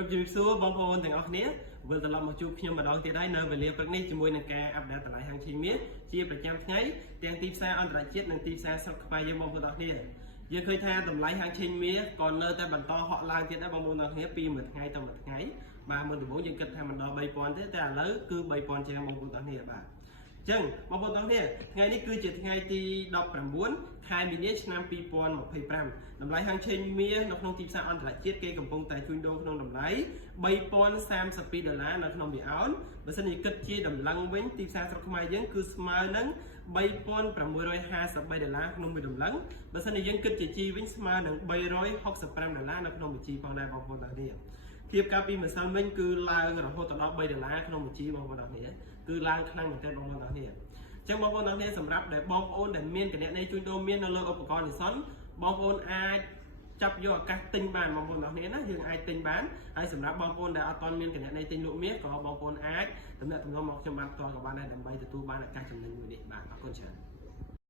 Trong dịp xưa bóng phồnទាំងអស់គ្នាវិលត្រឡប់មកជួបខ្ញុំម្ដងទៀតហើយនៅវេលាព្រឹកនេះជាមួយនឹងការអាប់ដេតតម្លៃហាងឈីមៀជាប្រចាំថ្ងៃទាំងទីផ្សារអន្តរជាតិនិងទីផ្សារស្រុកខ្មែរយើងបងប្អូនទាំងអស់គ្នាយើងឃើញថាតម្លៃហាងឈីមៀក៏នៅតែបន្តហក់ឡើងទៀតដែរបងប្អូនទាំងអស់គ្នាពីមួយថ្ងៃទៅមួយថ្ងៃបាទមុនដំបូងយើងគិតថាមិនដល់ 3000 ទេតែឥឡូវគឺ 3000 ជាងបងប្អូនទាំងអស់គ្នាបាទចឹងបងប្អូនទាំងគ្នាថ្ងៃនេះគឺជាថ្ងៃទី19ខែមីនាឆ្នាំ2025តម្លៃហាងឆេងមៀនៅក្នុងទីផ្សារអន្តរជាតិគេកំពុងតែជួញដូរក្នុងតម្លៃ$3032នៅក្នុងមួយអោនបើសិនជាគិតជាតម្លឹងវិញទីផ្សារស្រុកខ្មែរយើងគឺស្មើនឹង$3653ក្នុងមួយតម្លឹងបើសិនជាយើងគិតជាជីវិញស្មើនឹង$365នៅក្នុងមួយជីផងដែរបងប្អូនទាំងគ្នាធៀបកាលពីម្សិលមិញគឺឡើងរហូតដល់$3ក្នុងមួយជីបងប្អូនទាំងគ្នាគឺឡើងខ្លាំងមែនទែនបងប្អូនទាំងគ្នាអញ្ចឹងបងប្អូនទាំងគ្នាសម្រាប់ដែលបងប្អូនដែលមានគណនីជួញដូរមាននៅលើឧបករណ៍និស្សិតបងប្អូនអាចចាប់យកឱកាសទិញបានបងប្អូនទាំងគ្នាណាយើងអាចទិញបានហើយសម្រាប់បងប្អូនដែលអត់ទាន់មានគណនីទិញលក់មាសក៏បងប្អូនអាចទំនាក់ទំនងមកខ្ញុំបានផ្ទាល់ក៏បានដែរដើម្បីទទួលបានឱកាសចំណេញមួយនេះបាទអរគុណច្រើន